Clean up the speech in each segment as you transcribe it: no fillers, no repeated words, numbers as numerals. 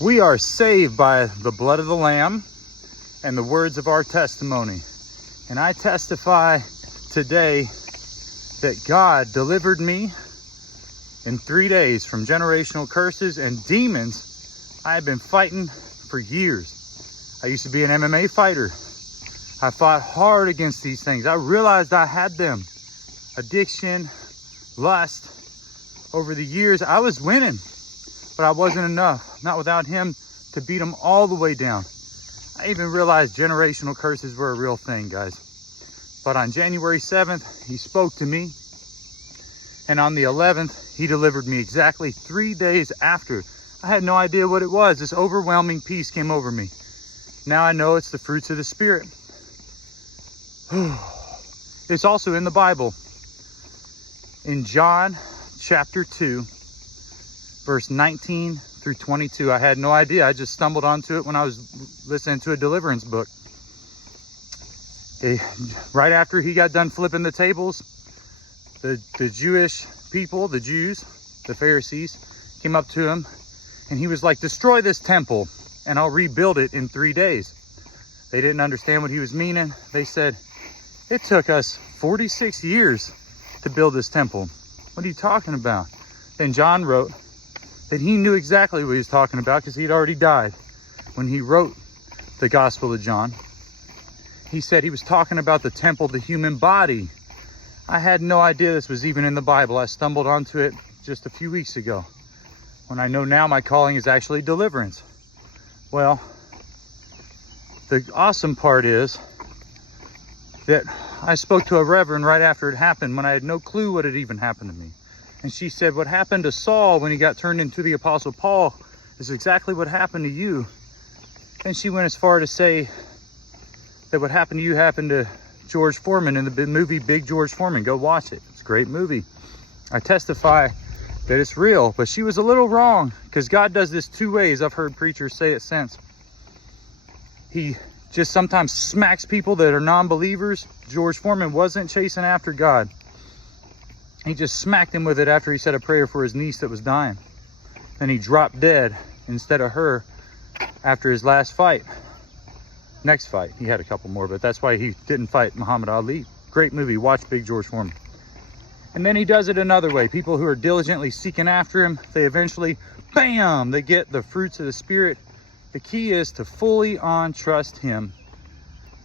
We are saved by the blood of the Lamb and the words of our testimony. And I testify today that God delivered me in 3 days from generational curses and demons I have been fighting for years. I used to be an MMA fighter. I fought hard against these things. I realized I had them. Addiction, lust. Over the years, I was winning, but I wasn't enough. Not without him to beat them all the way down. I even realized generational curses were a real thing, guys. But on January 7th, he spoke to me. And on the 11th, he delivered me exactly 3 days after. I had no idea what it was. This overwhelming peace came over me. Now I know it's the fruits of the Spirit. It's also in the Bible. In John chapter 2, verse 19 through 22. I had no idea. I just stumbled onto it when I was listening to a deliverance book. Right after he got done flipping the tables, the Jewish people, the Jews, the Pharisees, came up to him and he was like, destroy this temple and I'll rebuild it in 3 days. They didn't understand what he was meaning. They said, it took us 46 years to build this temple. What are you talking about? Then John wrote that he knew exactly what he was talking about because he'd already died when he wrote the Gospel of John. He said he was talking about the temple, the human body. I had no idea this was even in the Bible. I stumbled onto it just a few weeks ago when I know now my calling is actually deliverance. Well, the awesome part is that I spoke to a reverend right after it happened when I had no clue what had even happened to me. And she said, what happened to Saul when he got turned into the Apostle Paul is exactly what happened to you. And she went as far to say that what happened to you happened to George Foreman in the movie Big George Foreman. Go watch it. It's a great movie. I testify that it's real, but she was a little wrong because God does this 2 ways. I've heard preachers say it since. He just sometimes smacks people that are non-believers. George Foreman wasn't chasing after God. He just smacked him with it after he said a prayer for his niece that was dying. Then he dropped dead instead of her after his last fight. Next fight, he had a couple more, but that's why he didn't fight Muhammad Ali. Great movie. Watch Big George Foreman. And then he does it another way. People who are diligently seeking after him, they eventually, bam, they get the fruits of the Spirit. The key is to fully trust him.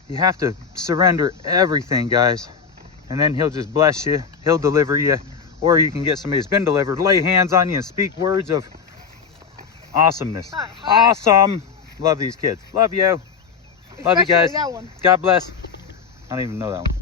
You have to surrender everything, guys. And then he'll just bless you. He'll deliver you. Or you can get somebody who's been delivered, lay hands on you and speak words of awesomeness. Hi. Awesome. Love these kids. Love you. Love you guys. That one. God bless. I don't even know that one.